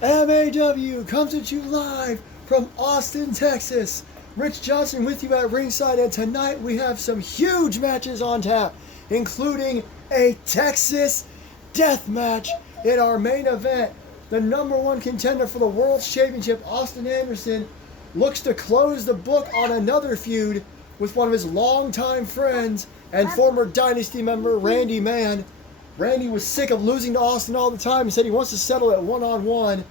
MAW comes at you live from Austin, Texas. Rich Johnson with you at ringside, and tonight we have some huge matches on tap, including a Texas Deathmatch in our main event. The #1 contender for the World's Championship, Austin Anderson, looks to close the book on another feud with one of his longtime friends and former Dynasty member, Randy Mann. Randy was sick of losing to Austin all the time and said he wants to settle it one-on-one.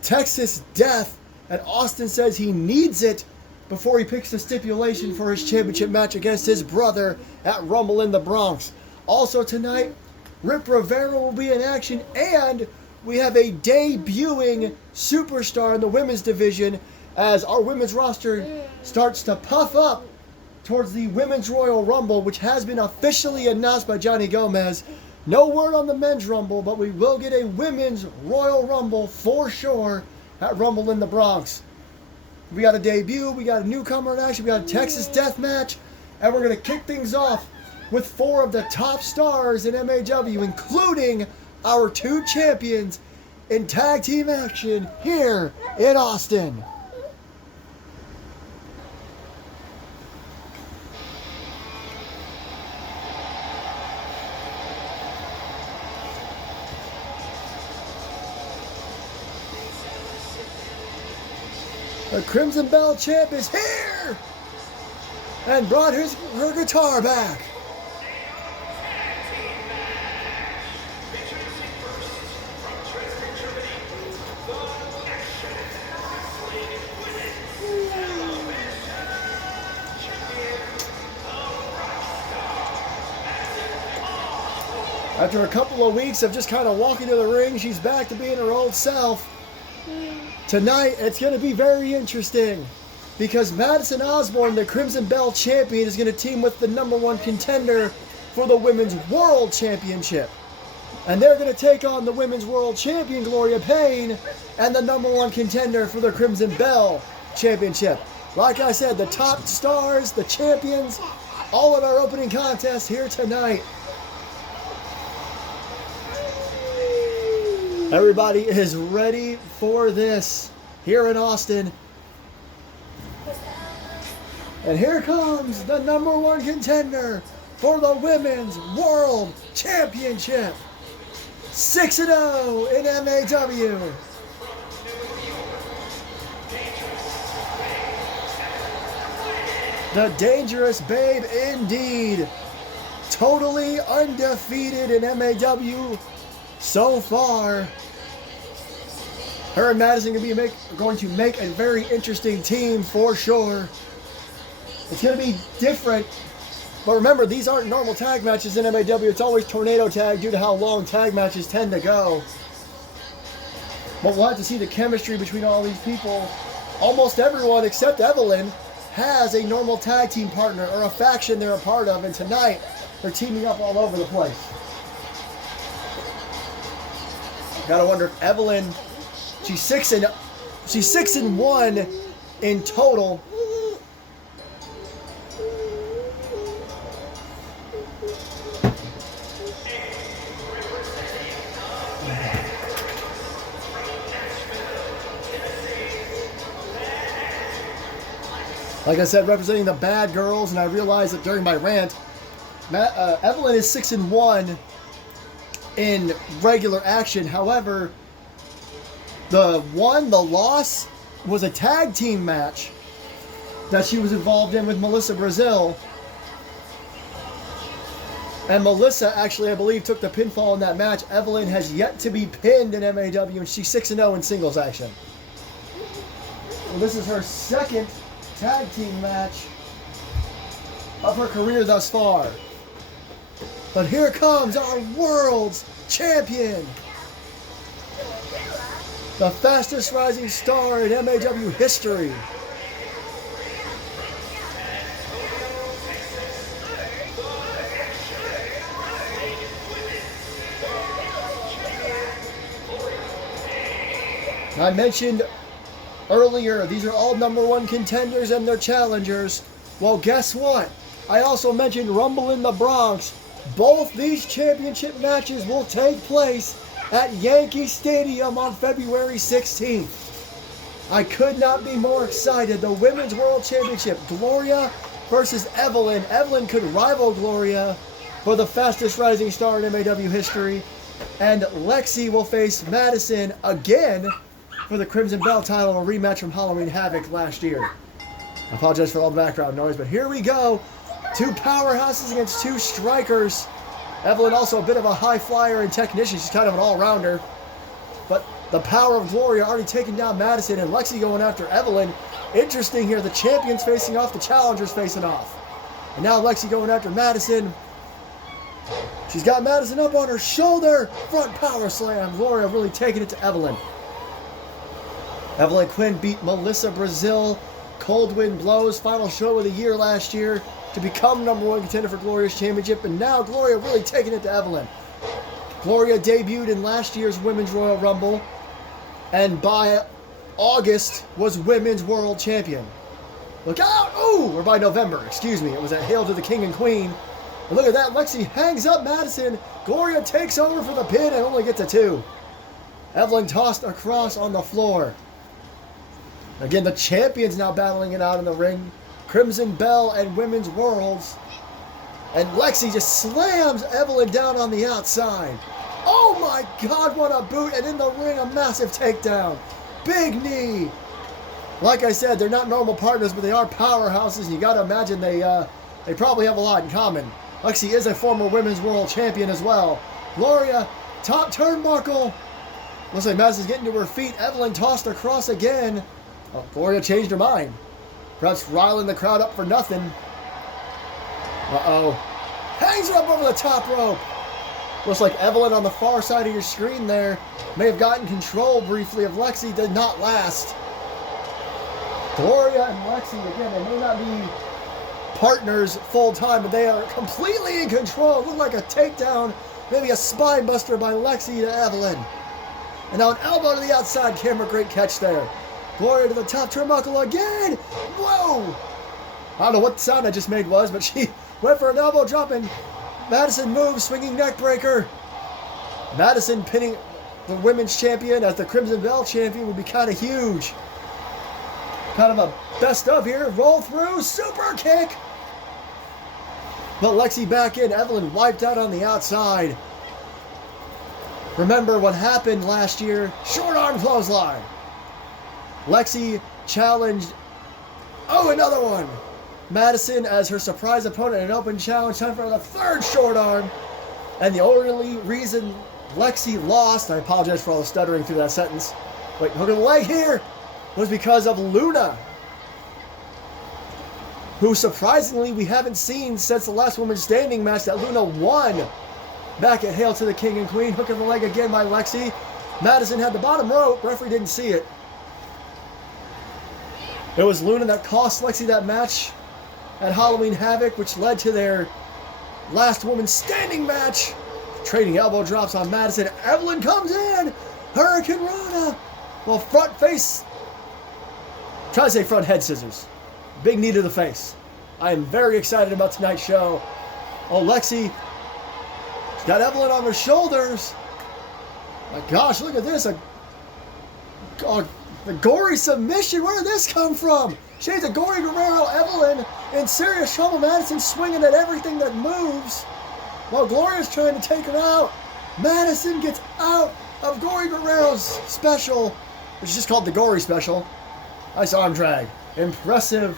Texas Death, and Austin says he needs it before he picks the stipulation for his championship match against his brother at Rumble in the Bronx. Also tonight, Rip Rivera will be in action, and we have a debuting superstar in the women's division as our women's roster starts to puff up towards the Women's Royal Rumble, which has been officially announced by Johnny Gomez. No word on the men's Rumble, but we will get a Women's Royal Rumble for sure at Rumble in the Bronx. We got a debut, we got a newcomer in action, we got a Texas Deathmatch, and we're going to kick things off with 4 of the top stars in MAW, including our 2 champions in tag team action here in Austin. The Crimson Bell champ is here and brought her guitar back. After a couple of weeks of just kind of walking to the ring, she's back to being her old self. Tonight, it's going to be very interesting because Madison Osborne, the Crimson Bell champion, is going to team with the #1 contender for the Women's World Championship. And they're going to take on the Women's World Champion, Gloria Payne, and the #1 contender for the Crimson Bell Championship. Like I said, the top stars, the champions, all of our opening contests here tonight. Everybody is ready for this here in Austin. And here comes the #1 contender for the Women's World Championship. 6-0 in MAW. The Dangerous Babe indeed. Totally undefeated in MAW so far. Her and Madison are going to make a very interesting team for sure. It's going to be different. But remember, these aren't normal tag matches in MAW. It's always tornado tag due to how long tag matches tend to go. But we'll have to see the chemistry between all these people. Almost everyone except Evelyn has a normal tag team partner or a faction they're a part of. And tonight, they're teaming up all over the place. Gotta wonder if Evelyn, she's 6-1 in total. Like I said, representing the bad girls, and I realized that during my rant, Evelyn is 6-1 in regular action. However, the loss was a tag team match that she was involved in with Melissa Brazil. And Melissa actually, I believe, took the pinfall in that match. Evelyn has yet to be pinned in MAW, and she's 6-0 in singles action. So this is her second tag team match of her career thus far. But here comes our world's champion, the fastest rising star in MAW history. I mentioned earlier, these are all #1 contenders and their challengers. Well, guess what? I also mentioned Rumble in the Bronx. Both these championship matches will take place at Yankee Stadium on February 16th. I could not be more excited. The Women's World Championship, Gloria versus Evelyn. Evelyn could rival Gloria for the fastest rising star in MAW history. And Lexi will face Madison again for the Crimson Bell title, a rematch from Halloween Havoc last year. I apologize for all the background noise, but here we go. Two powerhouses against two strikers. Evelyn also a bit of a high flyer and technician. She's kind of an all-rounder. But the power of Gloria already taking down Madison, and Lexi going after Evelyn. Interesting here, the champions facing off, the challengers facing off. And now Lexi going after Madison. She's got Madison up on her shoulder. Front power slam. Gloria really taking it to Evelyn. Evelyn Quinn beat Melissa Brazil. Cold wind blows. Final show of the year last year to become #1 contender for Gloria's championship. And now Gloria really taking it to Evelyn. Gloria debuted in last year's Women's Royal Rumble. And by August was Women's World Champion. Look out! Ooh! Or by November, excuse me. It was a Hail to the King and Queen. And look at that. Lexi hangs up Madison. Gloria takes over for the pin and only gets a 2. Evelyn tossed across on the floor. Again, the champions now battling it out in the ring. Crimson Bell and Women's Worlds. And Lexi just slams Evelyn down on the outside. Oh my God, what a boot. And in the ring, a massive takedown. Big knee. Like I said, they're not normal partners, but they are powerhouses. And you got to imagine they probably have a lot in common. Lexi is a former Women's World Champion as well. Gloria, top turnbuckle. Looks like Madison's getting to her feet. Evelyn tossed across again. Oh, Gloria changed her mind. Perhaps riling the crowd up for nothing. Uh-oh. Hangs her up over the top rope. Looks like Evelyn on the far side of your screen there may have gotten control briefly of Lexi. Did not last. Gloria and Lexi, again, they may not be partners full-time, but they are completely in control. Look like a takedown, maybe a spine buster by Lexi to Evelyn. And now an elbow to the outside. Camera, great catch there. Gloria to the top turnbuckle again. Whoa! I don't know what the sound I just made was, but she went for an elbow drop and Madison moves, swinging neck breaker. Madison pinning the women's champion as the Crimson Bell champion would be kind of huge. Kind of a best of here. Roll through, super kick. But Lexi back in. Evelyn wiped out on the outside. Remember what happened last year. Short arm clothesline. Lexi challenged. Oh, another one. Madison as her surprise opponent in an open challenge. Time for the third short arm. And the only reason Lexi lost, I apologize for all the stuttering through that sentence. Wait, hook of the leg here. Was because of Luna, who surprisingly we haven't seen since the last women's standing match that Luna won back at Hail to the King and Queen. Hook of the leg again by Lexi. Madison had the bottom rope. Referee didn't see it. It was Luna that cost Lexi that match at Halloween Havoc, which led to their last women's standing match. Trading elbow drops on Madison. Evelyn comes in. Hurricane Rana. Well, front face. Try to say front head scissors. Big knee to the face. I am very excited about tonight's show. Oh, Lexi. She's got Evelyn on her shoulders. My gosh, look at this. A gory submission. Where did this come from? Shades of Gory Guerrero, Evelyn in serious trouble. Madison swinging at everything that moves. While Gloria's trying to take her out. Madison gets out of Gory Guerrero's special, which is just called the Gory Special. Nice arm drag. Impressive.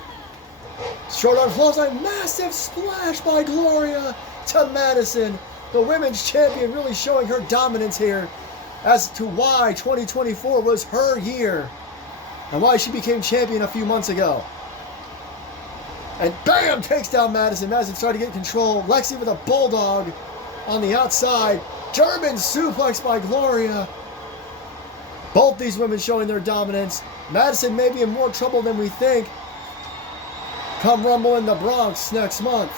Short arm clothesline. Massive splash by Gloria to Madison. The women's champion really showing her dominance here as to why 2024 was her year and why she became champion a few months ago. And bam! Takes down Madison. Madison starting to get control. Lexi with a bulldog on the outside. German suplex by Gloria. Both these women showing their dominance. Madison may be in more trouble than we think come Rumble in the Bronx next month.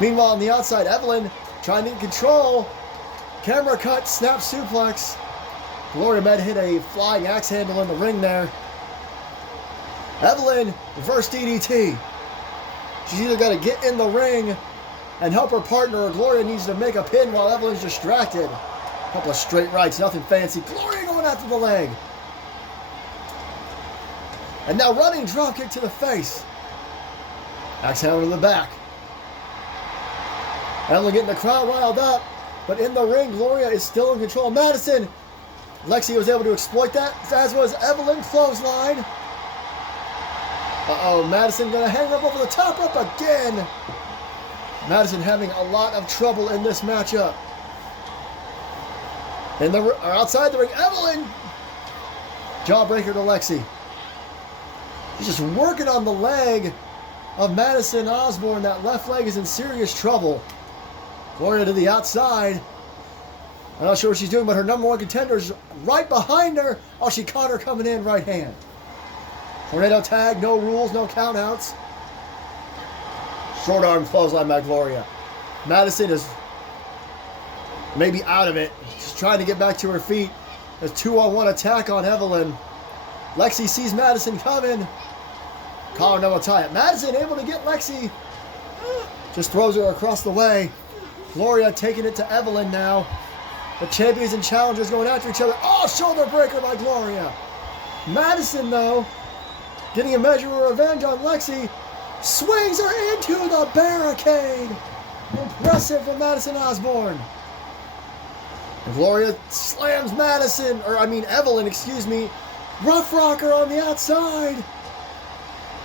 Meanwhile, on the outside, Evelyn trying to get control. Camera cut, snap suplex. Gloria Med hit a flying axe handle in the ring there. Evelyn, reverse DDT. She's either got to get in the ring and help her partner, or Gloria needs to make a pin while Evelyn's distracted. Couple of straight rights, nothing fancy. Gloria going after the leg. And now running drop kick to the face. Axe hammer to the back. Evelyn getting the crowd riled up. But in the ring, Gloria is still in control. Madison. Lexi was able to exploit that, as was Evelyn. Clothesline. Uh-oh, Madison going to hang up over the top rope again. Madison having a lot of trouble in this matchup. Outside the ring, Evelyn. Jawbreaker to Lexi. She's just working on the leg of Madison Osborne. That left leg is in serious trouble. Gloria to the outside. I'm not sure what she's doing, but her number one contender is right behind her. Oh, she caught her coming in right hand. Tornado tag, no rules, no countouts. Short arm clothesline by Gloria. Madison is maybe out of it. She's trying to get back to her feet. A 2-on-1 attack on Evelyn. Lexi sees Madison coming. Collar no tie it. Madison able to get Lexi. Just throws her across the way. Gloria taking it to Evelyn now. The champions and challengers going after each other. Oh, shoulder breaker by Gloria. Madison, though, getting a measure of revenge on Lexi. Swings her into the barricade. Impressive from Madison Osborne. And Gloria slams Evelyn, excuse me. Rough rocker on the outside.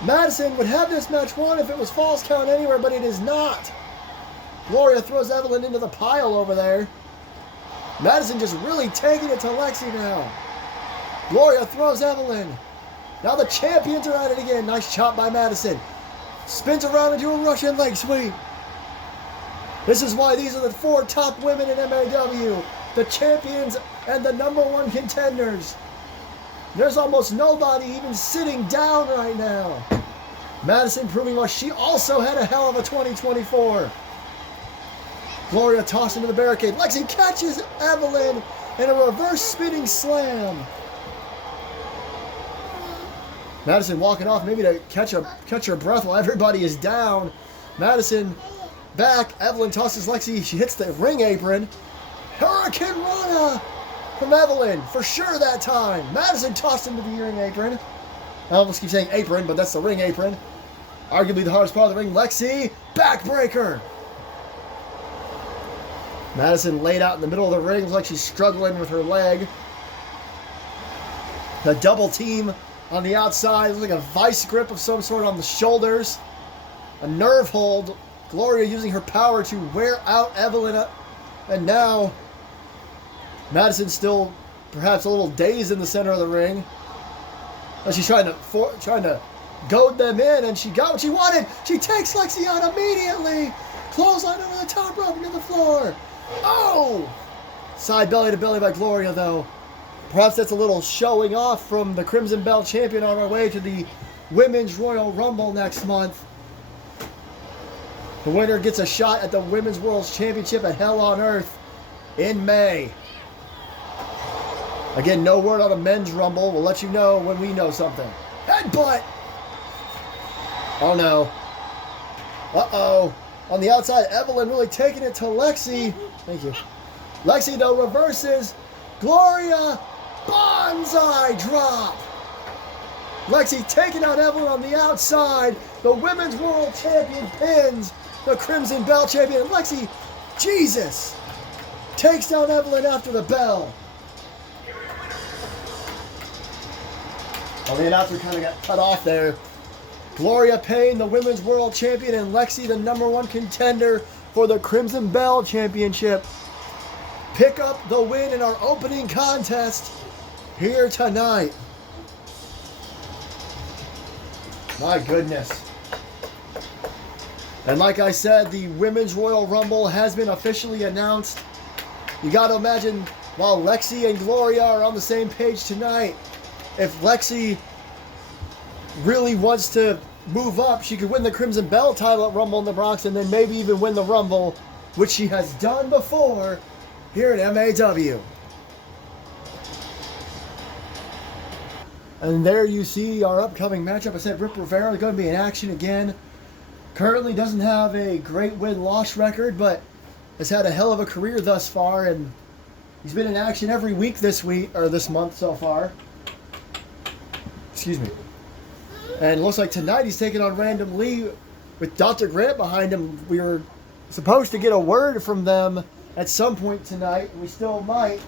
Madison would have this match won if it was falls count anywhere, but it is not. Gloria throws Evelyn into the pile over there. Madison just really taking it to Lexi now. Gloria throws Evelyn. Now the champions are at it again. Nice chop by Madison. Spins around into a Russian leg sweep. This is why these are the 4 top women in MAW. The champions and the number 1 contenders. There's almost nobody even sitting down right now. Madison proving why she also had a hell of a 2024. Gloria tossed into the barricade. Lexi catches Evelyn in a reverse spinning slam. Madison walking off maybe to catch her breath while everybody is down. Madison back. Evelyn tosses Lexi. She hits the ring apron. Hurricane Rana from Evelyn for sure that time. Madison tossed into the ring apron. I almost keep saying apron, but that's the ring apron. Arguably the hardest part of the ring. Lexi, backbreaker. Madison laid out in the middle of the ring. Looks like she's struggling with her leg. The double team on the outside. Looks like a vice grip of some sort on the shoulders. A nerve hold. Gloria using her power to wear out Evelyn. And now Madison still perhaps a little dazed in the center of the ring. But she's trying to goad them in, and she got what she wanted. She takes Lexi out immediately. Clothesline over the top rope into the floor. Oh! Side belly to belly by Gloria, though. Perhaps that's a little showing off from the Crimson Belt champion on our way to the Women's Royal Rumble next month. The winner gets a shot at the Women's World Championship at Hell on Earth in May. Again, no word on a men's rumble. We'll let you know when we know something. Headbutt! Oh no. Uh-oh. On the outside, Evelyn really taking it to Lexi. Thank you. Lexi, though, reverses. Gloria, bonsai drop. Lexi taking out Evelyn on the outside. The Women's World Champion pins the Crimson Belt Champion. And Lexi, Jesus, takes down Evelyn after the bell. Well, the announcer kind of got cut off there. Gloria Payne, the Women's World Champion, and Lexi, the number 1 contender for the Crimson Bell Championship, pick up the win in our opening contest here tonight. My goodness. And like I said, the Women's Royal Rumble has been officially announced. You got to imagine, while Lexi and Gloria are on the same page tonight, if Lexi really wants to move up, she could win the Crimson Belt title at Rumble in the Bronx and then maybe even win the Rumble, which she has done before here at MAW. And there you see our upcoming matchup. I said Rip Rivera is going to be in action again. Currently doesn't have a great win-loss record, but has had a hell of a career thus far. And He's been in action every week this week, or this month so far. Excuse me. And it looks like tonight he's taking on Random Lee with Dr. Grant behind him. We were supposed to get a word from them at some point tonight. We still might.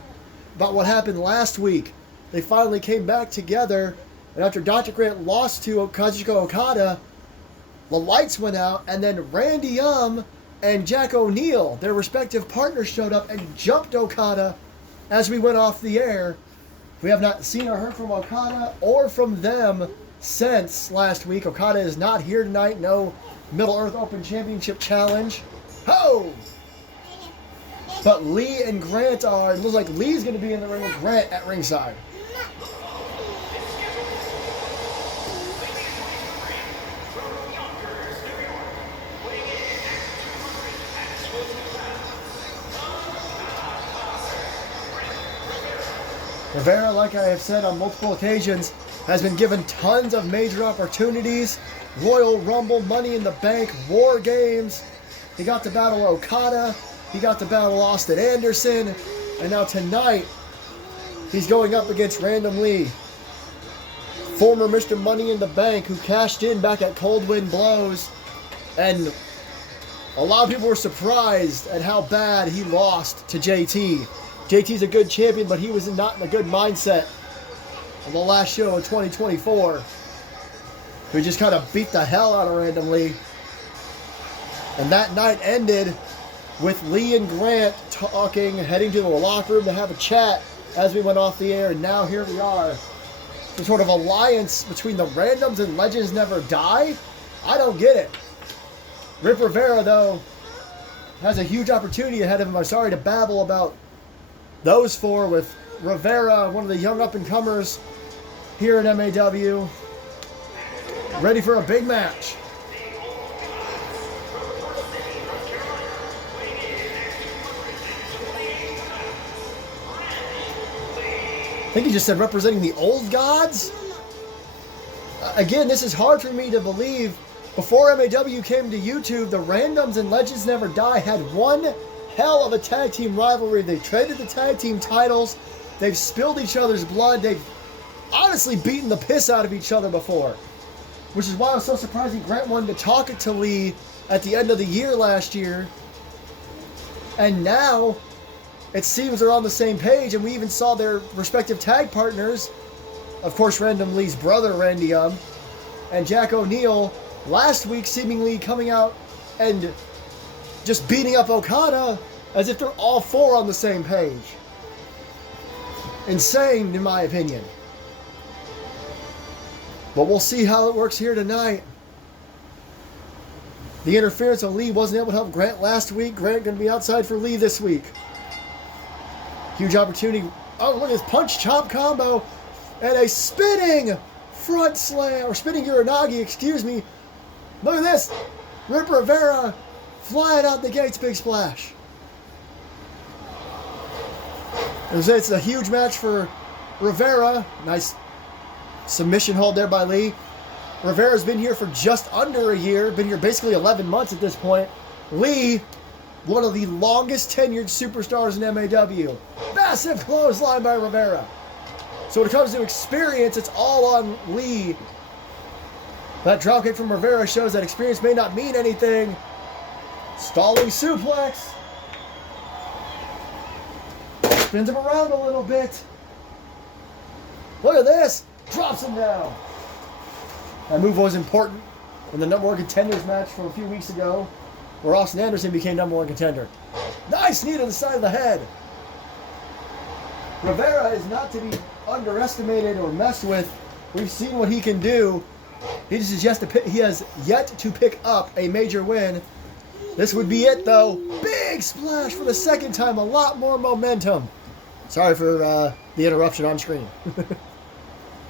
About what happened last week. They finally came back together. And after Dr. Grant lost to Kazuchika Okada, the lights went out. And then Randy and Jack O'Neil, their respective partners, showed up and jumped Okada as we went off the air. We have not seen or heard from Okada or from them since last week. Okada is not here tonight. No Middle Earth Open Championship challenge. Ho! But Lee and Grant are. It looks like Lee's going to be in the ring with Grant at ringside. Rivera, like I have said on multiple occasions, has been given tons of major opportunities. Royal Rumble, Money in the Bank, War Games. He got to battle Okada. He got to battle Austin Anderson. And now tonight, he's going up against Random Lee. Former Mr. Money in the Bank, who cashed in back at Cold Wind Blows. And a lot of people were surprised at how bad he lost to JT. JT's a good champion, but he was not in a good mindset on the last show of 2024. We just kind of beat the hell out of Random Lee. And that night ended with Lee and Grant talking, heading to the locker room to have a chat as we went off the air. And now here we are. Some sort of alliance between the Randoms and Legends Never Die? I don't get it. Rip Rivera, though, has a huge opportunity ahead of him. I'm sorry to babble about those four, with Rivera, one of the young up-and-comers here in MAW, ready for a big match. I think he just said representing the old gods? Again, this is hard for me to believe. Before MAW came to YouTube, the Randoms and Legends Never Die had one hell of a tag team rivalry. They traded the tag team titles. They've spilled each other's blood. They've honestly beaten the piss out of each other before. Which is why I was so surprised Grant wanted to talk to Lee at the end of the year last year. And now it seems they're on the same page, and we even saw their respective tag partners. Of course, Random Lee's brother, Randy and Jack O'Neil, last week seemingly coming out and just beating up Okada as if they're all four on the same page. Insane, in my opinion. But we'll see how it works here tonight. The interference of Lee wasn't able to help Grant last week. Grant going to be outside for Lee this week. Huge opportunity. Oh, look at this punch chop combo. And a spinning front slam, or spinning Uranagi, excuse me. Look at this. Rip Rivera flying out the gates, big splash. It's a huge match for Rivera. Nice submission hold there by Lee. Rivera's been here for just under a year. Been here basically 11 months at this point. Lee, one of the longest tenured superstars in MAW. Massive clothesline by Rivera. So when it comes to experience, it's all on Lee. That dropkick from Rivera shows that experience may not mean anything. Stalling suplex. Spins him around a little bit. Look at this. Drops him down. That move was important in the number one contenders match from a few weeks ago, where Austin Anderson became number one contender. Nice knee to the side of the head. Rivera is not to be underestimated or messed with. We've seen what he can do. He has yet to pick up a major win. This would be it, though. Big splash for the second time. A lot more momentum. Sorry for the interruption on screen.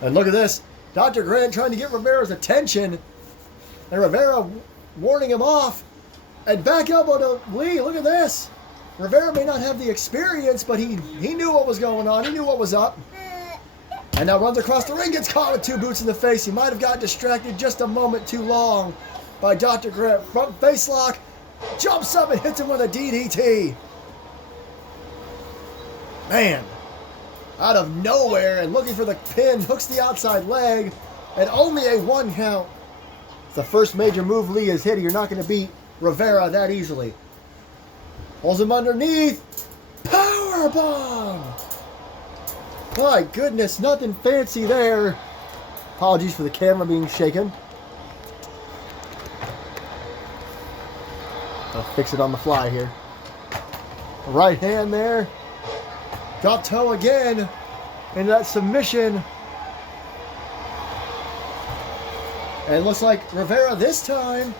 And look at this. Dr. Grant trying to get Rivera's attention. And Rivera warning him off. And back elbow to Lee. Look at this. Rivera may not have the experience, but he knew what was going on. He knew what was up. And now runs across the ring, gets caught with two boots in the face. He might have got distracted just a moment too long by Dr. Grant. Front face lock. Jumps up and hits him with a DDT. Man, out of nowhere and looking for the pin, hooks the outside leg, and only a 1 count. It's the first major move Lee has hit. You're not going to beat Rivera that easily. Pulls him underneath. Power bomb! My goodness, nothing fancy there. Apologies for the camera being shaken. I'll fix it on the fly here. Right hand there. Drop toe again. Into that submission. And it looks like Rivera this time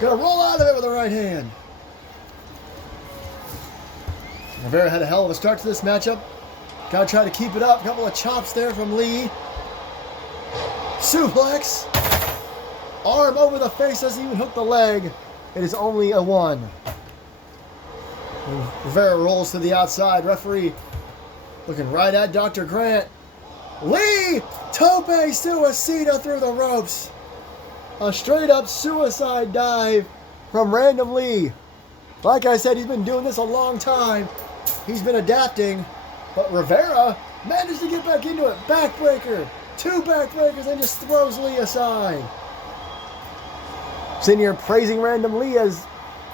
gonna roll out of it with the right hand. Rivera had a hell of a start to this matchup. Gotta try to keep it up. A couple of chops there from Lee. Suplex. Arm over the face, doesn't even hook the leg. It is only a 1. And Rivera rolls to the outside. Referee looking right at Dr. Grant. Lee! Tope suicida through the ropes. A straight up suicide dive from Random Lee. Like I said, he's been doing this a long time. He's been adapting. But Rivera managed to get back into it. Backbreaker. 2 backbreakers and just throws Lee aside. Sitting here praising Random Lee as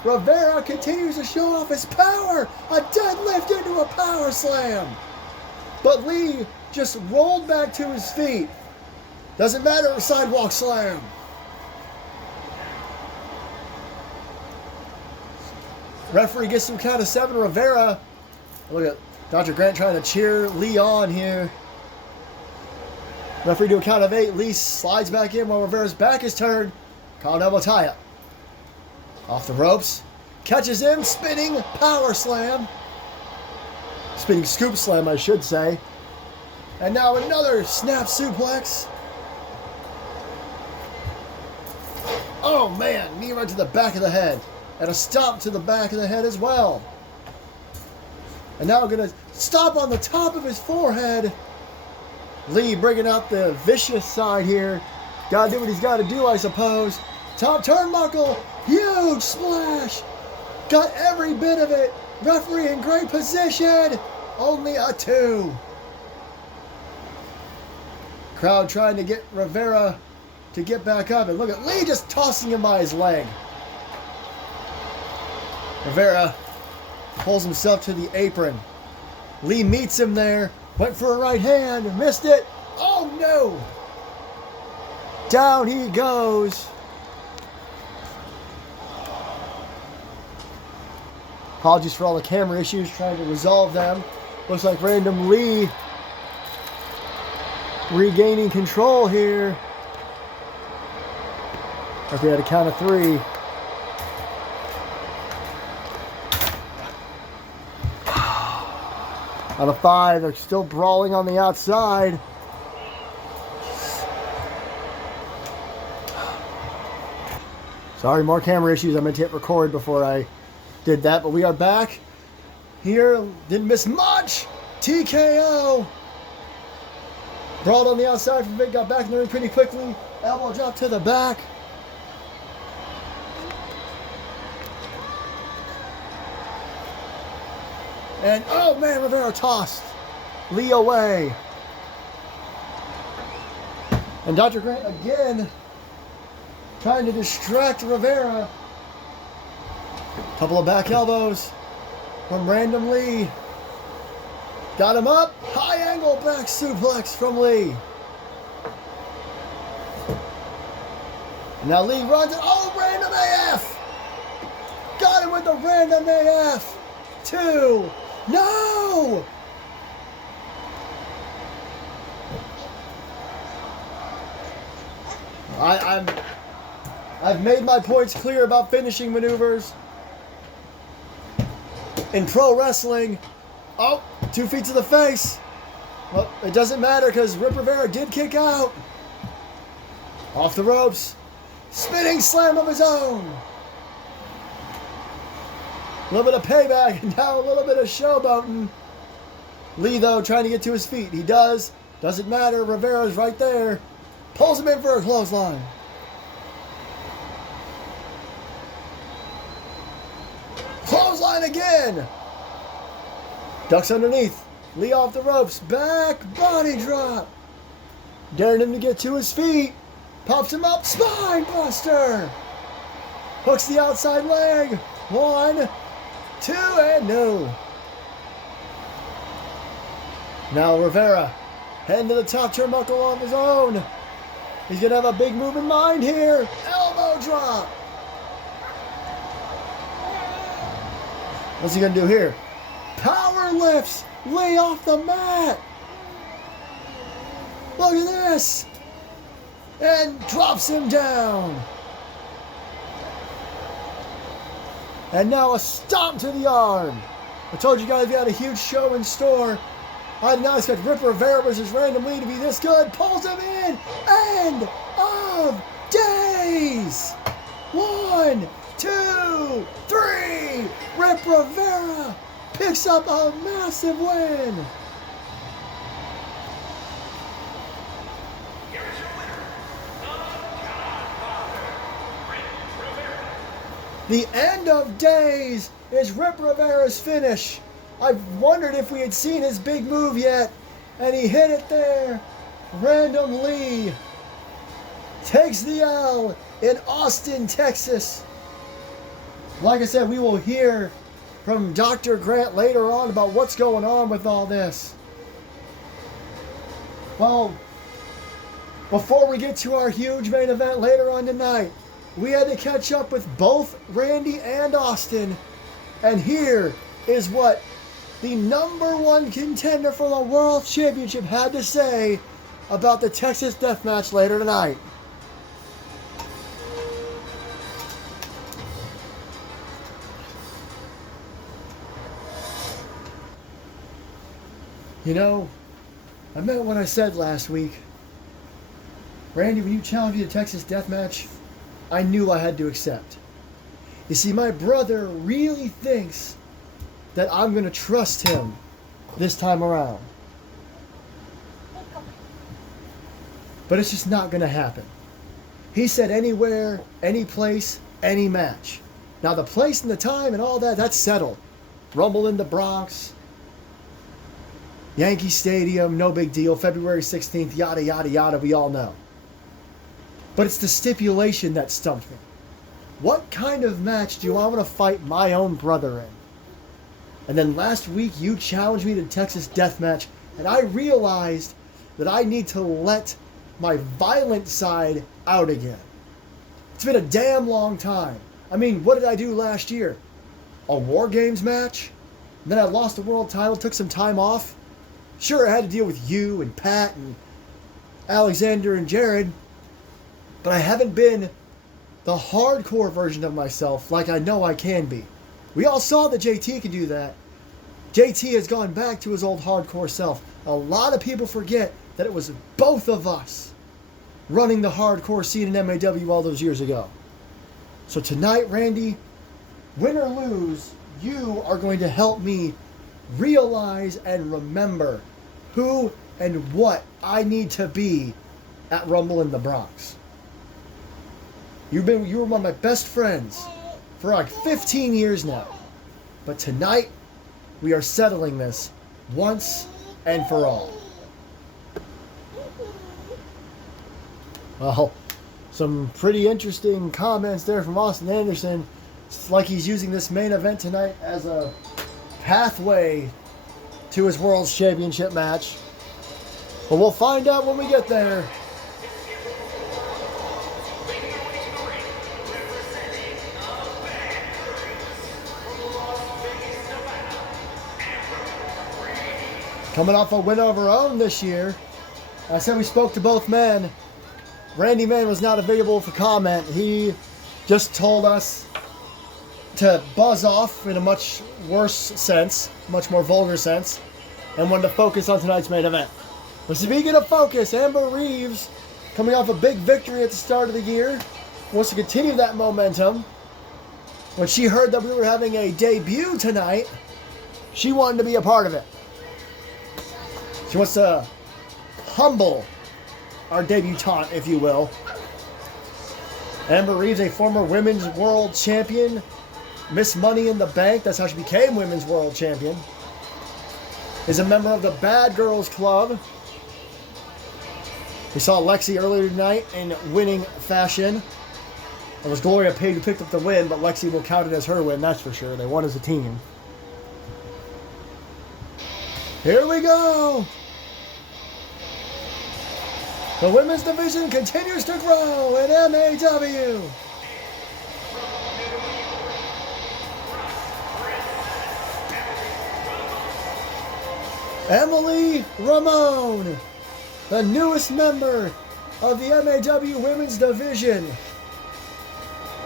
Rivera continues to show off his power. A deadlift into a power slam. But Lee just rolled back to his feet. Doesn't matter, a sidewalk slam. Referee gets some count of 7. Rivera. Look at Dr. Grant trying to cheer Lee on here. Referee do a count of 8. Lee slides back in while Rivera's back is turned. Called elbow tie up. Off the ropes. Catches him. Spinning power slam. Spinning scoop slam, I should say. And now another snap suplex. Oh man, knee right to the back of the head. And a stomp to the back of the head as well. And now going to stomp on the top of his forehead. Lee bringing out the vicious side here. Gotta do what he's got to do, I suppose. Top turnbuckle. Huge splash. Got every bit of it. Referee in great position. Only a 2. Crowd trying to get Rivera to get back up. And look at Lee just tossing him by his leg. Rivera pulls himself to the apron. Lee meets him there. Went for a right hand. Missed it. Oh no. Down he goes. Apologies for all the camera issues. Trying to resolve them. Looks like Random Lee regaining control here. If we had a count of 3. Out of 5, they're still brawling on the outside. Sorry, more camera issues. I meant to hit record before I did that, but we are back. Here, didn't miss much. TKO. Brawled on the outside from Vic, got back in the ring pretty quickly. Elbow drop to the back. And, oh man, Rivera tossed Lee away. And Dr. Grant again trying to distract Rivera. Couple of back elbows from Random Lee. Got him up. High angle back suplex from Lee. And now Lee runs it. Oh, Random AF. Got him with the Random AF. 2. No! I've made my points clear about finishing maneuvers in pro wrestling. Oh, 2 feet to the face. Well, it doesn't matter because Rip Rivera did kick out. Off the ropes. Spinning slam of his own. A little bit of payback, and now a little bit of showboating. Lee, though, trying to get to his feet. He does. Doesn't matter. Rivera's right there. Pulls him in for a clothesline. Clothesline again. Ducks underneath. Lee off the ropes. Back body drop. Daring him to get to his feet. Pops him up. Spine buster. Hooks the outside leg. 1, 2, and no. Now Rivera heading to the top turnbuckle on his own. He's going to have a big move in mind here. Elbow drop. What's he going to do here? Power lifts. Lay off the mat. Look at this. And drops him down. And now a stomp to the arm. I told you guys we had a huge show in store. I did not expect Rip Rivera versus Randy Mann to be this good. Pulls him in. End of days. 1, 2, 3. Rip Rivera picks up a massive win. The end of days is Rip Rivera's finish. I've wondered if we had seen his big move yet, and he hit it there. Randomly takes the L in Austin, Texas. Like I said, we will hear from Dr. Grant later on about what's going on with all this. Well, before we get to our huge main event later on tonight, we had to catch up with both Randy and Austin. And here is what the #1 contender for the World Championship had to say about the Texas Deathmatch later tonight. You know, I meant what I said last week. Randy, when you challenged me to Texas Deathmatch, I knew I had to accept. You see, my brother really thinks that I'm going to trust him this time around. But it's just not going to happen. He said anywhere, any place, any match. Now the place and the time and all that, that's settled. Rumble in the Bronx, Yankee Stadium, no big deal. February 16th, yada, yada, yada, we all know. But it's the stipulation that stumped me. What kind of match do I want to fight my own brother in? And then last week you challenged me to Texas Deathmatch, and I realized that I need to let my violent side out again. It's been a damn long time. I mean, what did I do last year? A War Games match? And then I lost the world title, took some time off. Sure, I had to deal with you and Pat and Alexander and Jared, but I haven't been the hardcore version of myself like I know I can be. We all saw that JT could do that. JT has gone back to his old hardcore self. A lot of people forget that it was both of us running the hardcore scene in MAW all those years ago. So tonight, Randy, win or lose, you are going to help me realize and remember who and what I need to be at Rumble in the Bronx. You were one of my best friends for like 15 years now. But tonight, we are settling this once and for all. Well, some pretty interesting comments there from Austin Anderson. It's like he's using this main event tonight as a pathway to his World Championship match. But we'll find out when we get there. Coming off a win of her own this year. I said we spoke to both men. Randy Mann was not available for comment. He just told us to buzz off in a much worse sense, much more vulgar sense, and wanted to focus on tonight's main event. But speaking of focus, Amber Reeves, coming off a big victory at the start of the year, wants to continue that momentum. When she heard that we were having a debut tonight, she wanted to be a part of it. She wants to humble our debutante, if you will. Amber Reeves, a former women's world champion, Miss Money in the Bank. That's how she became women's world champion. is a member of the Bad Girls Club. We saw Lexi earlier tonight in winning fashion. It was Gloria Page who picked up the win, but Lexi will count it as her win, that's for sure. They won as a team. Here we go! The women's division continues to grow in MAW. Emily Ramon, the newest member of the MAW women's division.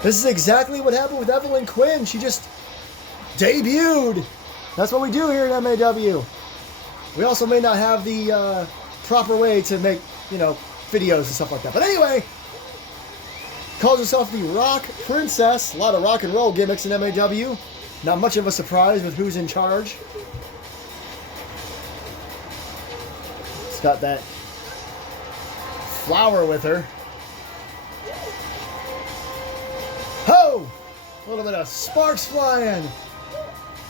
This is exactly what happened with Evelyn Quinn. She just debuted. That's what we do here at MAW. We also may not have the proper way to make, videos and stuff like that. But anyway, calls herself the Rock Princess. A lot of rock and roll gimmicks in MAW. Not much of a surprise with who's in charge. It's got that flower with her. Ho! A little bit of sparks flying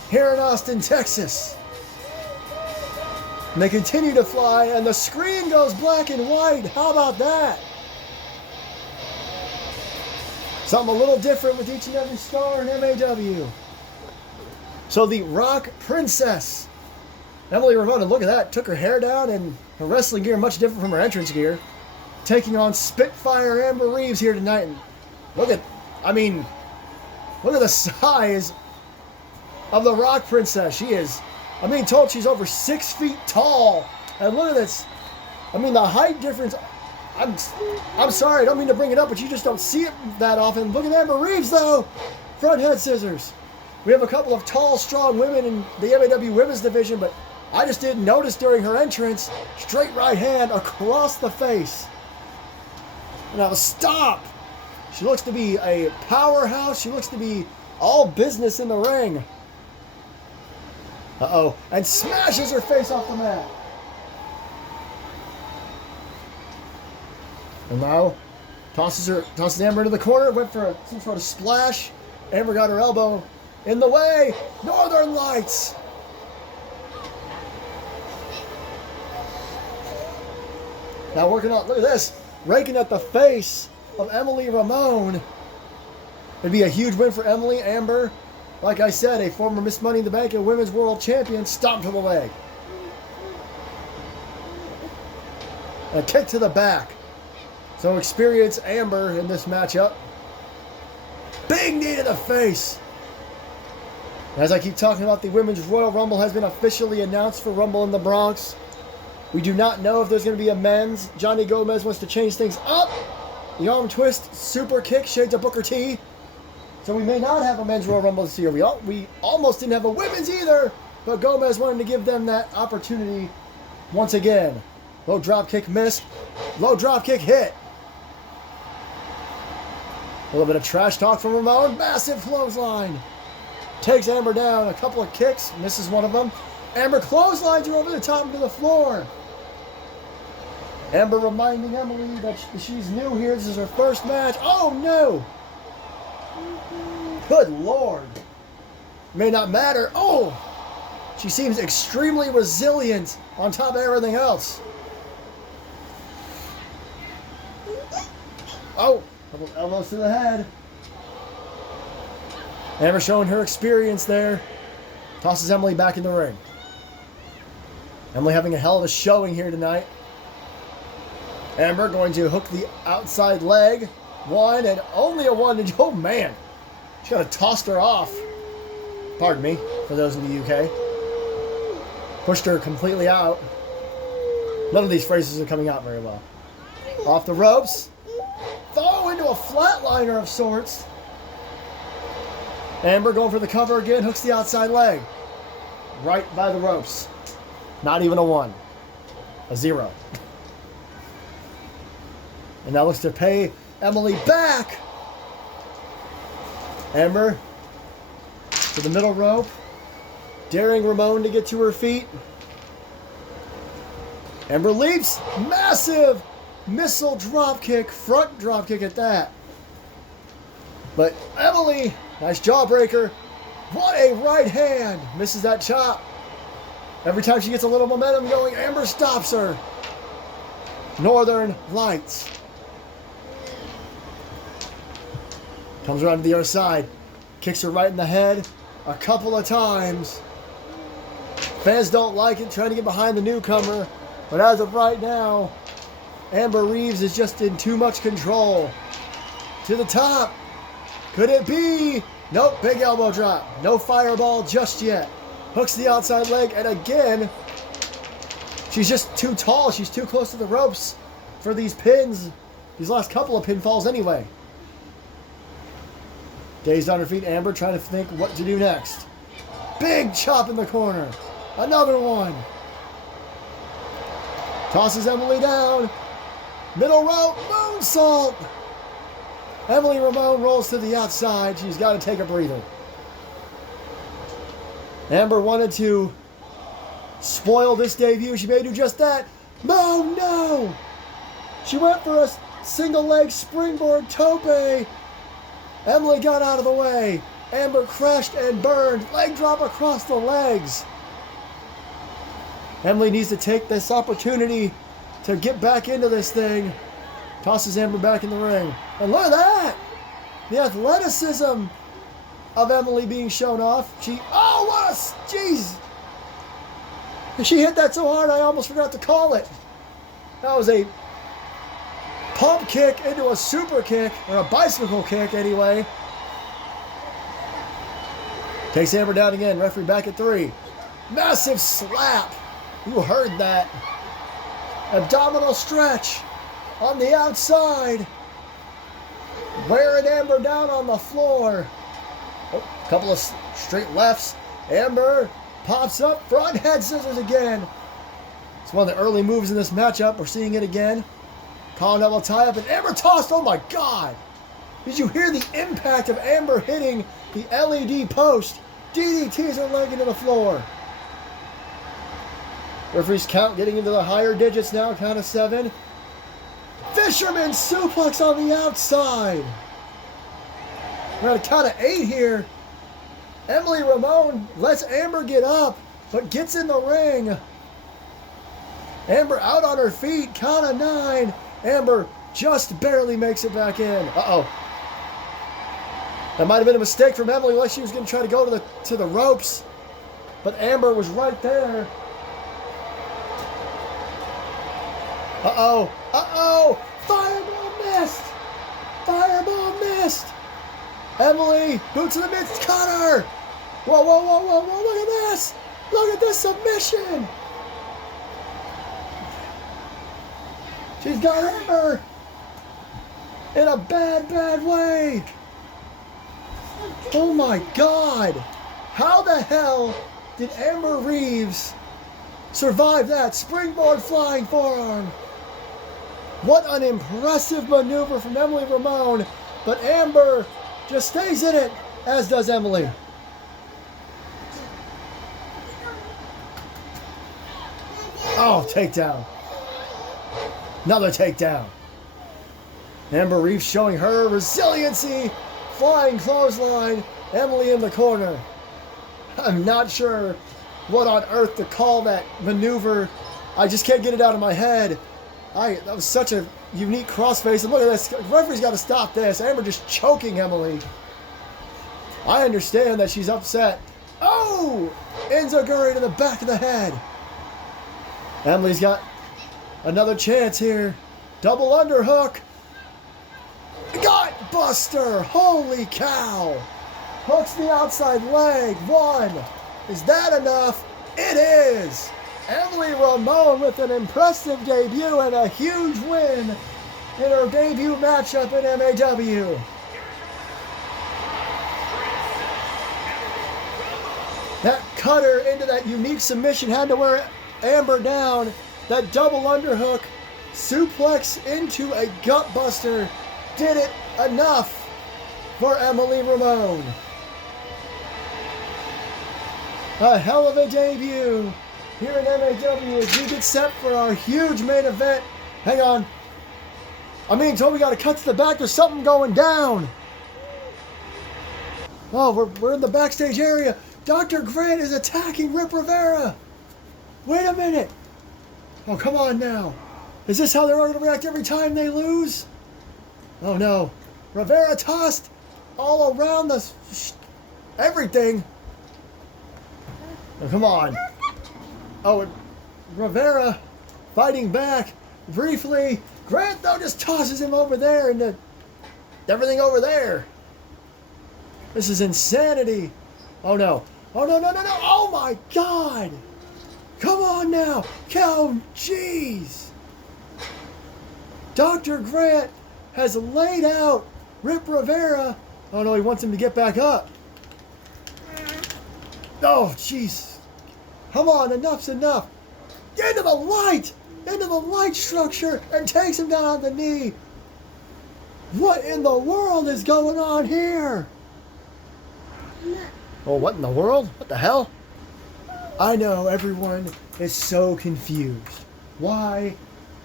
here in Austin, Texas. And they continue to fly, and the screen goes black and white. How about that? Something a little different with each and every star in MAW. So the Rock Princess, Emily Ramona, look at that. Took her hair down and her wrestling gear much different from her entrance gear. Taking on Spitfire Amber Reeves here tonight. And look at the size of the Rock Princess. She is, I'm being told she's over 6 feet tall. And look at this. The height difference. I'm sorry, I don't mean to bring it up, but you just don't see it that often. Look at Amber Reeves, though. Front head scissors. We have a couple of tall, strong women in the MAW women's division, but I just didn't notice during her entrance. Straight right hand across the face. Now stop. She looks to be a powerhouse. She looks to be all business in the ring. Uh-oh. And smashes her face off the mat. And now tosses Amber into the corner. Went for some sort of splash. Amber got her elbow in the way. Northern Lights. Now working on, look at this. Raking at the face of Emily Ramon. It'd be a huge win for Emily. Amber, like I said, a former Miss Money in the Bank and Women's World Champion, stomped to the leg. A kick to the back. So experience Amber in this matchup. Big knee to the face. As I keep talking about, the Women's Royal Rumble has been officially announced for Rumble in the Bronx. We do not know if there's going to be a men's. Johnny Gomez wants to change things up. The arm twist, super kick, shades of Booker T. So we may not have a men's Royal Rumble this year. We almost didn't have a women's either, but Gomez wanted to give them that opportunity once again. Low drop kick missed. Low drop kick hit. A little bit of trash talk from Ramon. Massive clothesline. Takes Amber down. A couple of kicks. Misses one of them. Amber clotheslines her over the top into the floor. Amber reminding Emily that she's new here. This is her first match. Oh, no. Good Lord. May not matter. Oh. She seems extremely resilient on top of everything else. Oh. Couple elbows to the head. Amber showing her experience there. Tosses Emily back in the ring. Emily having a hell of a showing here tonight. Amber going to hook the outside leg. One and only a one. Oh man. She kind of tossed her off. Pardon me, for those in the UK. Pushed her completely out. None of these phrases are coming out very well. Off the ropes. Throw into a flatliner of sorts. Amber going for the cover again. Hooks the outside leg. Right by the ropes. Not even a one. A zero. And now looks to pay Emily back. Amber to the middle rope. Daring Ramon to get to her feet. Amber leaps. Massive missile drop kick. Front drop kick at that. But Emily, nice jawbreaker. What a right hand. Misses that chop. Every time she gets a little momentum going, Amber stops her. Northern Lights. Comes around to the other side. Kicks her right in the head a couple of times. Fans don't like it, trying to get behind the newcomer. But as of right now, Amber Reeves is just in too much control. To the top. Could it be? Nope, big elbow drop. No fireball just yet. Hooks the outside leg, and again, she's just too tall. She's too close to the ropes for these pins. These last couple of pinfalls anyway. Dazed on her feet, Amber trying to think what to do next. Big chop in the corner. Another one. Tosses Emily down. Middle rope, moonsault. Emily Ramon rolls to the outside. She's got to take a breather. Amber wanted to spoil this debut. She may do just that. Oh no! She went for a single leg springboard tope. Emily got out of the way. Amber crashed and burned. Leg drop across the legs. Emily needs to take this opportunity to get back into this thing. Tosses Amber back in the ring. And look at that! The athleticism of Emily being shown off. Oh, what a, jeez. She hit that so hard I almost forgot to call it. That was a pump kick into a super kick, or a bicycle kick anyway. Takes Amber down again, referee back at 3. Massive slap. You heard that. Abdominal stretch on the outside. Wearing Amber down on the floor. Oh, a couple of straight lefts. Amber pops up front, head scissors again. It's one of the early moves in this matchup. We're seeing it again. Collar double tie up, and Amber tossed. Oh my God. Did you hear the impact of Amber hitting the LED post? DDTs her leg into the floor. Referee's count getting into the higher digits now, count of 7. Fisherman suplex on the outside. We're at a count of 8 here. Emily Ramon lets Amber get up, but gets in the ring. Amber out on her feet, count of 9. Amber just barely makes it back in. Uh-oh. That might have been a mistake from Emily, like she was going to try to go to the ropes. But Amber was right there. Uh-oh. Uh-oh. Fireball missed. Fireball missed. Emily, boot to the midst, caught her. Whoa, whoa, whoa, whoa, whoa, look at this. Look at this submission. She's got Amber in a bad, bad way. Oh my God. How the hell did Amber Reeves survive that springboard flying forearm? What an impressive maneuver from Emily Ramon, but Amber just stays in it, as does Emily. Oh, takedown. Another takedown. Amber Reeves showing her resiliency. Flying clothesline. Emily in the corner. I'm not sure what on earth to call that maneuver. I just can't get it out of my head. That was such a unique crossface. And look at this. The referee's got to stop this. Amber just choking Emily. I understand that she's upset. Oh! Enziguri to the back of the head. Emily's got another chance here. Double underhook. Gut buster. Holy cow. Hooks the outside leg. 1. Is that enough? It is. Emily Ramon with an impressive debut and a huge win in her debut matchup in MAW. That cutter into that unique submission had to wear Amber down. That double underhook suplex into a gut buster did it enough for Emily Ramon. A hell of a debut here in MAW as we get set for our huge main event. Hang on. Until we got to cut to the back. There's something going down. Oh, we're in the backstage area. Dr. Grant is attacking Rip Rivera. Wait a minute. Oh, come on now. Is this how they're going to react every time they lose? Oh no. Rivera tossed all around the everything. Oh, come on. Oh, Rivera fighting back briefly. Grant, though, just tosses him over there and everything over there. This is insanity. Oh, no. Oh, no, no, no, no. Oh, my God. Come on now. Oh, jeez. Dr. Grant has laid out Rip Rivera. Oh, no, he wants him to get back up. Oh, jeez. Come on, enough's enough. Into the light! Into the light structure and takes him down on the knee. What in the world is going on here? Oh, what in the world? What the hell? I know everyone is so confused. Why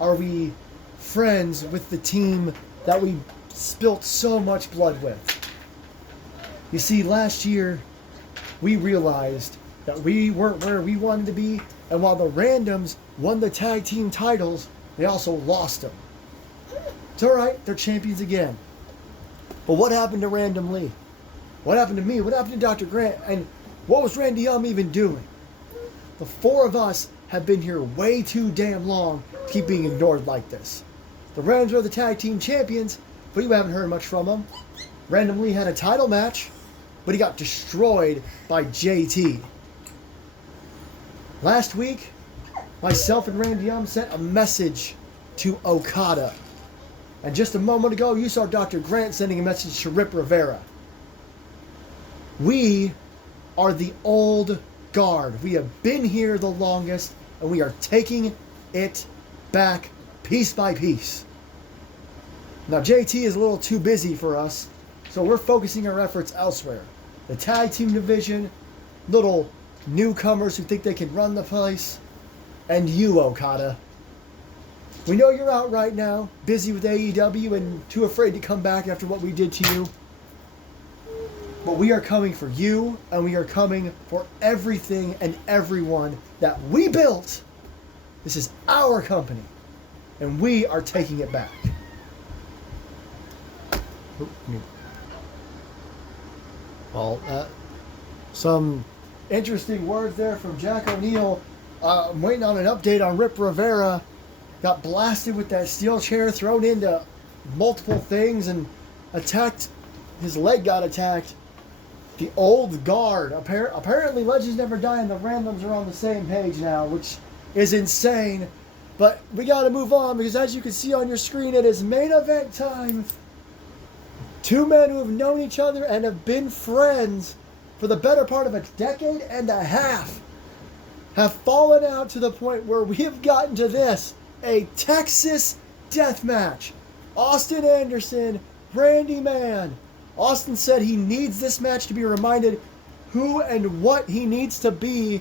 are we friends with the team that we spilt so much blood with? You see, last year we realized that we weren't where we wanted to be, and while the Randoms won the tag team titles, they also lost them. It's alright, they're champions again. But what happened to Random Lee? What happened to me? What happened to Dr. Grant? And what was Randy Mann even doing? The four of us have been here way too damn long to keep being ignored like this. The Randoms are the tag team champions, but you haven't heard much from them. Random Lee had a title match, but he got destroyed by JT. Last week, myself and Randy Mann sent a message to Okada. And just a moment ago, you saw Dr. Grant sending a message to Rip Rivera. We are the old guard. We have been here the longest, and we are taking it back piece by piece. Now, JT is a little too busy for us, so we're focusing our efforts elsewhere. The tag team division, little newcomers who think they can run the place, and you, Okada. We know you're out right now, busy with AEW and too afraid to come back after what we did to you. But we are coming for you, and we are coming for everything and everyone that we built. This is our company, and we are taking it back. Well, some interesting words there from Jack O'Neill. I'm waiting on an update on Rip Rivera. Got blasted with that steel chair, thrown into multiple things, and attacked. His leg got attacked. The old guard. Apparently, Legends Never Die and the Randoms are on the same page now, which is insane. But we got to move on because, as you can see on your screen, it is main event time. Two men who have known each other and have been friends for the better part of a decade and a half have fallen out to the point where we have gotten to this. A Texas Deathmatch. Austin Anderson, Randy Mann. Austin said he needs this match to be reminded who and what he needs to be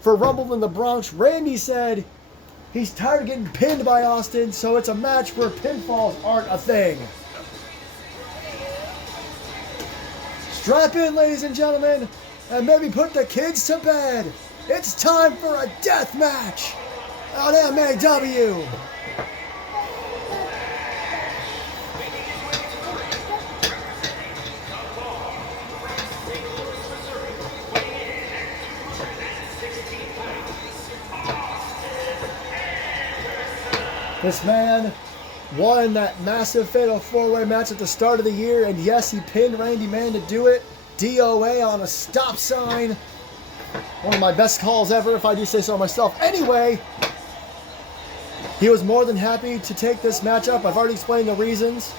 for Rumble in the Bronx. Randy said he's tired of getting pinned by Austin, so it's a match where pinfalls aren't a thing. Strap in, ladies and gentlemen, and maybe put the kids to bed. It's time for a death match on MAW. This man won that massive fatal four-way match at the start of the year, and yes, he pinned Randy Mann to do it. DOA on a stop sign. One of my best calls ever, if I do say so myself. Anyway, he was more than happy to take this match up. I've already explained the reasons.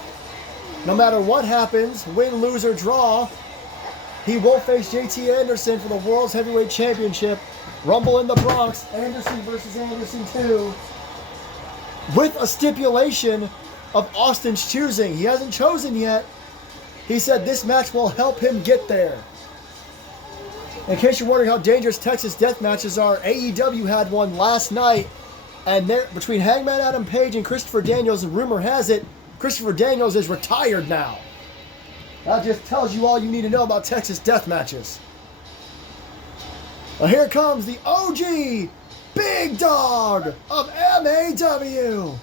No matter what happens, win, lose, or draw, he will face JT Anderson for the World's Heavyweight Championship. Rumble in the Bronx, Anderson versus Anderson 2. With a stipulation of Austin's choosing. He hasn't chosen yet. He said this match will help him get there. In case you're wondering how dangerous Texas death matches are, AEW had one last night, and there between Hangman Adam Page and Christopher Daniels, and rumor has it, Christopher Daniels is retired now. That just tells you all you need to know about Texas death matches. Well, here comes the OG Big Dog of MAW.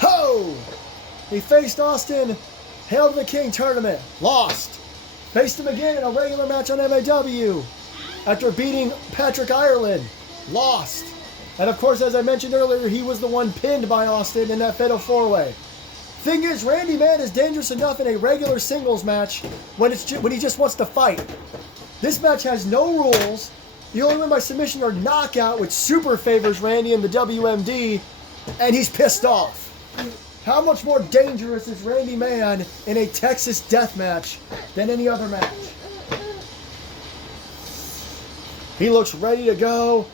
Ho! He faced Austin, Hail to the King tournament, lost. Faced him again in a regular match on MAW after beating Patrick Ireland, lost. And of course, as I mentioned earlier, he was the one pinned by Austin in that fatal 4-way. Thing is, Randy Mann is dangerous enough in a regular singles match when he just wants to fight. This match has no rules. You only win by submission or knockout, which super favors Randy in the WMD, and he's pissed off. How much more dangerous is Randy Mann in a Texas Deathmatch than any other match? He looks ready to go.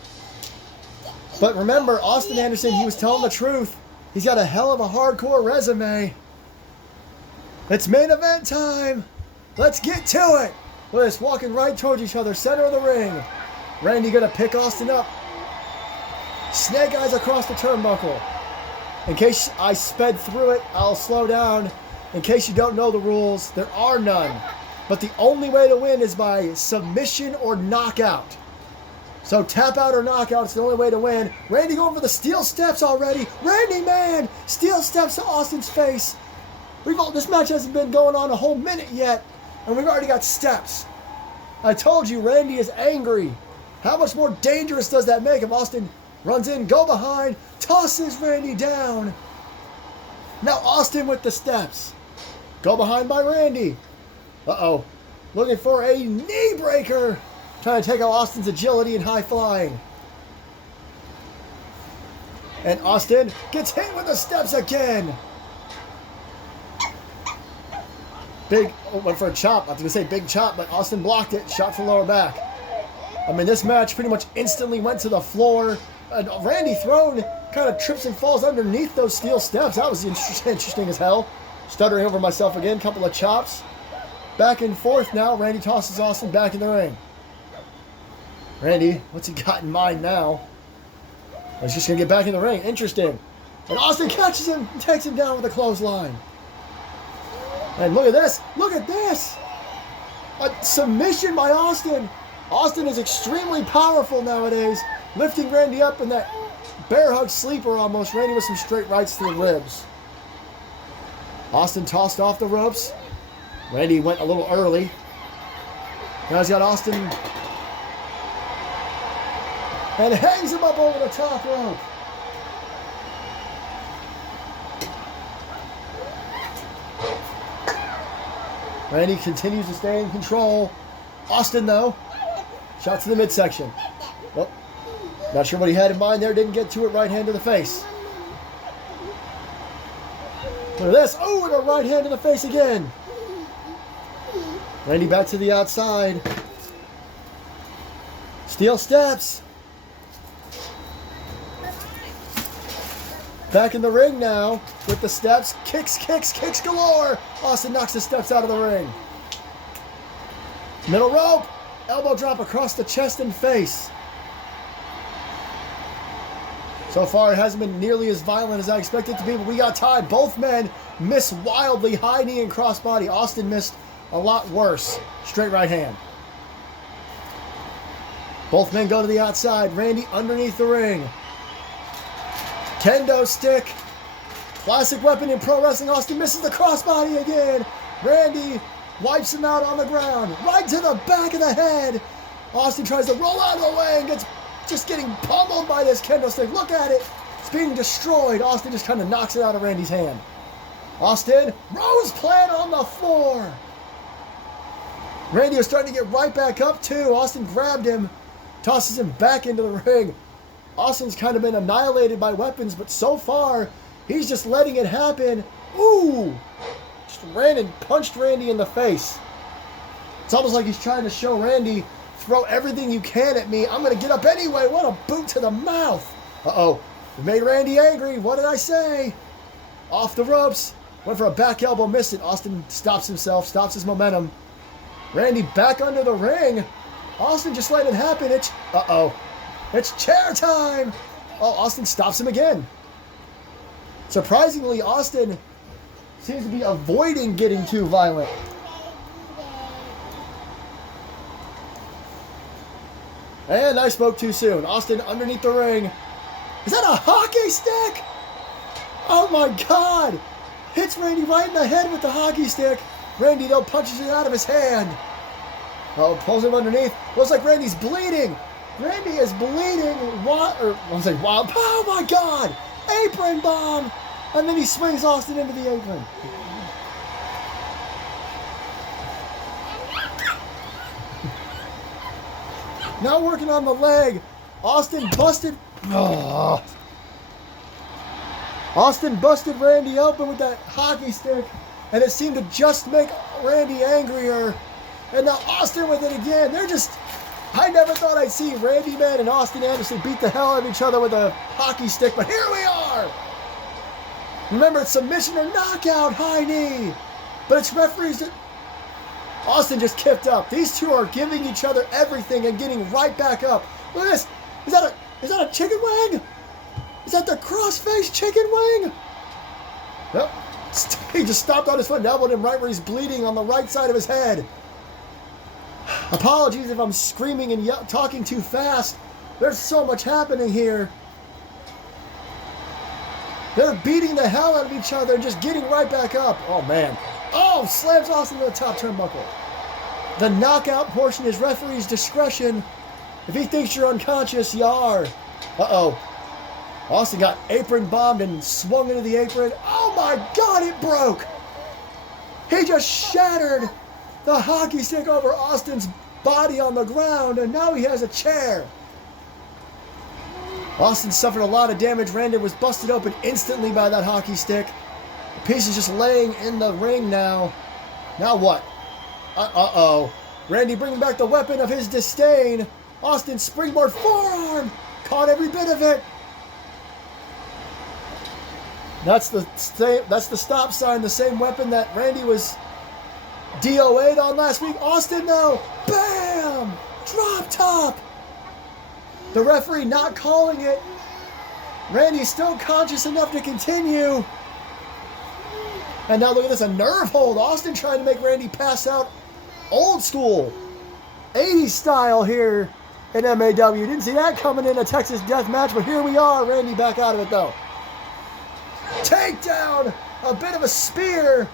But remember, Austin Anderson, he was telling the truth. He's got a hell of a hardcore resume. It's main event time. Let's get to it. Look at this, walking right towards each other, center of the ring. Randy gonna pick Austin up. Snake eyes across the turnbuckle. In case I sped through it, I'll slow down. In case you don't know the rules, there are none. But the only way to win is by submission or knockout. So tap out or knockout is the only way to win. Randy going for the steel steps already. Randy Mann, steel steps to Austin's face. This match hasn't been going on a whole minute yet, and we've already got steps. I told you, Randy is angry. How much more dangerous does that make if Austin runs in, go behind, tosses Randy down. Now Austin with the steps. Go behind by Randy. Uh-oh. Looking for a knee breaker. Trying to take out Austin's agility and high flying. And Austin gets hit with the steps again. Went for a chop. I was going to say big chop, but Austin blocked it. Shot from lower back. I mean, this match pretty much instantly went to the floor. Randy thrown kind of trips and falls underneath those steel steps. That was interesting as hell. Stuttering over myself again. Couple of chops. Back and forth now. Randy tosses Austin back in the ring. Randy, what's he got in mind now? He's just going to get back in the ring. Interesting. And Austin catches him and takes him down with a clothesline. And look at this. Look at this. A submission by Austin. Austin is extremely powerful nowadays. Lifting Randy up in that bear hug sleeper almost. Randy with some straight rights to the ribs. Austin tossed off the ropes. Randy went a little early. Now he's got Austin. And hangs him up over the top rope. Randy continues to stay in control. Austin, though, shot to the midsection. Well, not sure what he had in mind there. Didn't get to it. Right hand to the face. Look at this. Oh, and a right hand to the face again. Randy back to the outside. Steel steps. Back in the ring now with the steps. Kicks galore. Austin knocks the steps out of the ring. Middle rope. Elbow drop across the chest and face. So far, it hasn't been nearly as violent as I expected it to be, but we got tied. Both men miss wildly. High knee and crossbody. Austin missed a lot worse. Straight right hand. Both men go to the outside. Randy underneath the ring. Kendo stick. Classic weapon in pro wrestling. Austin misses the crossbody again. Randy wipes him out on the ground. Right to the back of the head. Austin tries to roll out of the way and gets just getting pummeled by this kendo stick. Look at it. It's being destroyed. Austin just kind of knocks it out of Randy's hand. Austin, rose plant on the floor. Randy was starting to get right back up too. Austin grabbed him, tosses him back into the ring. Austin's kind of been annihilated by weapons, but so far, he's just letting it happen. Ooh! Just ran and punched Randy in the face. It's almost like he's trying to show Randy, throw everything you can at me. I'm going to get up anyway. What a boot to the mouth. Uh-oh. It made Randy angry. What did I say? Off the ropes. Went for a back elbow, missed it. Austin stops himself, stops his momentum. Randy back under the ring. Austin just let it happen. Uh-oh. It's chair time. Oh, Austin stops him again. Surprisingly, Austin seems to be avoiding getting too violent. And I spoke too soon. Austin underneath the ring. Is that a hockey stick? Oh my God. Hits Randy right in the head with the hockey stick. Randy, though, punches it out of his hand. Oh, pulls him underneath. Looks like Randy's bleeding. Randy is bleeding. Oh my God. Apron bomb. And then he swings Austin into the apron. Now working on the leg. Austin busted. Oh. Austin busted Randy open with that hockey stick, and it seemed to just make Randy angrier. And now Austin with it again. I never thought I'd see Randy Mann and Austin Anderson beat the hell out of each other with a hockey stick, but here we are. Remember, it's submission or knockout, high knee. But it's referees that... Austin just kicked up. These two are giving each other everything and getting right back up. Look at this. Is that a chicken wing? Is that the cross-faced chicken wing? Yep. He just stopped on his foot and elbowed him right where he's bleeding on the right side of his head. Apologies if I'm screaming and talking too fast. There's so much happening here. They're beating the hell out of each other and just getting right back up. Oh, man. Oh, slams Austin to the top turnbuckle. The knockout portion is referee's discretion. If he thinks you're unconscious, you are. Uh-oh. Austin got apron bombed and swung into the apron. Oh, my God, it broke. He just shattered the hockey stick over Austin's body on the ground, and now he has a chair. Austin suffered a lot of damage. Randy was busted open instantly by that hockey stick. The piece is just laying in the ring now. Now what? Uh-oh. Randy bringing back the weapon of his disdain. Austin springboard forearm. Caught every bit of it. That's the stop sign, the same weapon that Randy was DOA'd on last week. Austin, though, bam! Drop top! The referee not calling it. Randy's still conscious enough to continue. And now look at this, a nerve hold. Austin trying to make Randy pass out old school, 80s style here in MAW. Didn't see that coming in a Texas Deathmatch, but here we are. Randy back out of it, though. Takedown! A bit of a spear.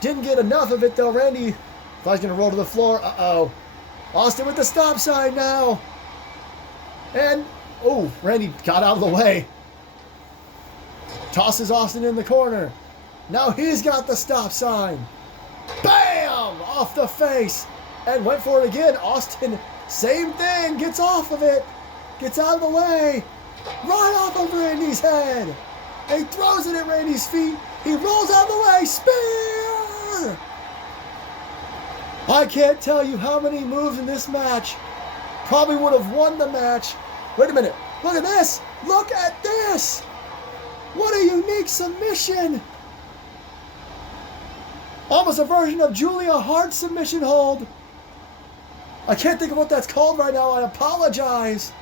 Didn't get enough of it, though. Randy thought he was going to roll to the floor. Uh-oh. Austin with the stop sign now. And, oh, Randy got out of the way. Tosses Austin in the corner. Now he's got the stop sign. Bam! Off the face. And went for it again. Austin, same thing. Gets off of it. Gets out of the way. Right off of Randy's head. He throws it at Randy's feet. He rolls out of the way. Spear! I can't tell you how many moves in this match probably would have won the match. Wait a minute. Look at this. Look at this. What a unique submission. Almost a version of Julia Hart's submission hold. I can't think of what that's called right now. I apologize.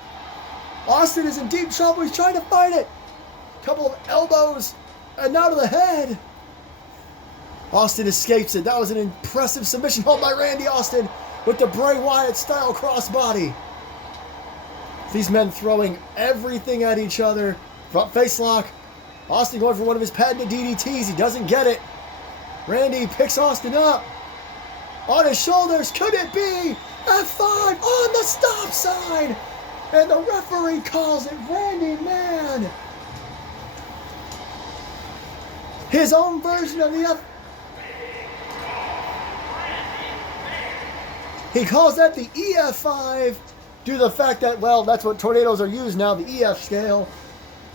Austin is in deep trouble. He's trying to fight it. Couple of elbows. And now to the head. Austin escapes it. That was an impressive submission hold by Randy Austin with the Bray Wyatt style crossbody. These men throwing everything at each other. Front face lock. Austin going for one of his patented DDTs. He doesn't get it. Randy picks Austin up. On his shoulders. Could it be? F5 on the stop sign. And the referee calls it. Randy Mann. His own version of the F. He calls that the EF5 due to the fact that, well, that's what tornadoes are used now, the EF scale.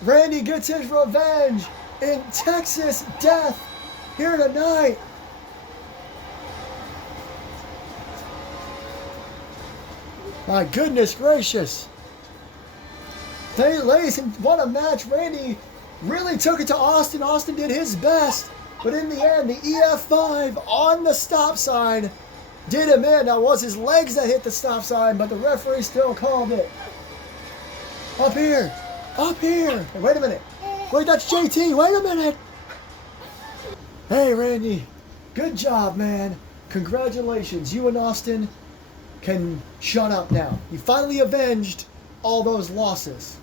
Randy gets his revenge in Texas Death here tonight. My goodness gracious. Ladies, what a match. Randy really took it to Austin. Austin did his best. But in the end, the EF5 on the stop sign did him in. Now, it was his legs that hit the stop sign, but the referee still called it. Up here. Up here. Hey, wait a minute. Wait, that's JT. Wait a minute. Hey, Randy. Good job, man. Congratulations. You and Austin can shut up now. You finally avenged all those losses.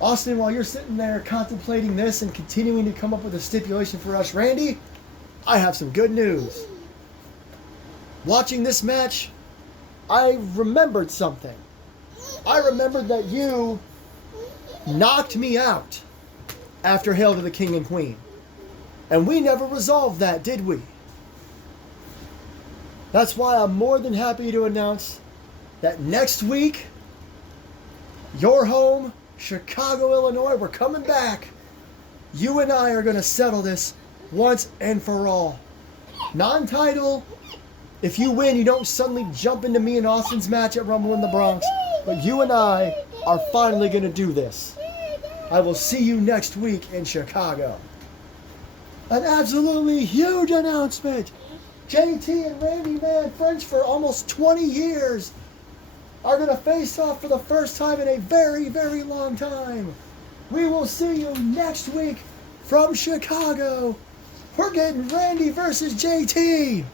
Austin, while you're sitting there contemplating this and continuing to come up with a stipulation for us, Randy, I have some good news. Watching this match, I remembered something. I remembered that you knocked me out after Hail to the King and Queen. And we never resolved that, did we? That's why I'm more than happy to announce that next week, your home, Chicago, Illinois, we're coming back. You and I are going to settle this once and for all. Non-title. If you win, you don't suddenly jump into me and Austin's match at Rumble in the Bronx. But you and I are finally going to do this. I will see you next week in Chicago. An absolutely huge announcement. JT and Randy Mann, friends for almost 20 years, are going to face off for the first time in a very, very long time. We will see you next week from Chicago. We're getting Randy versus JT.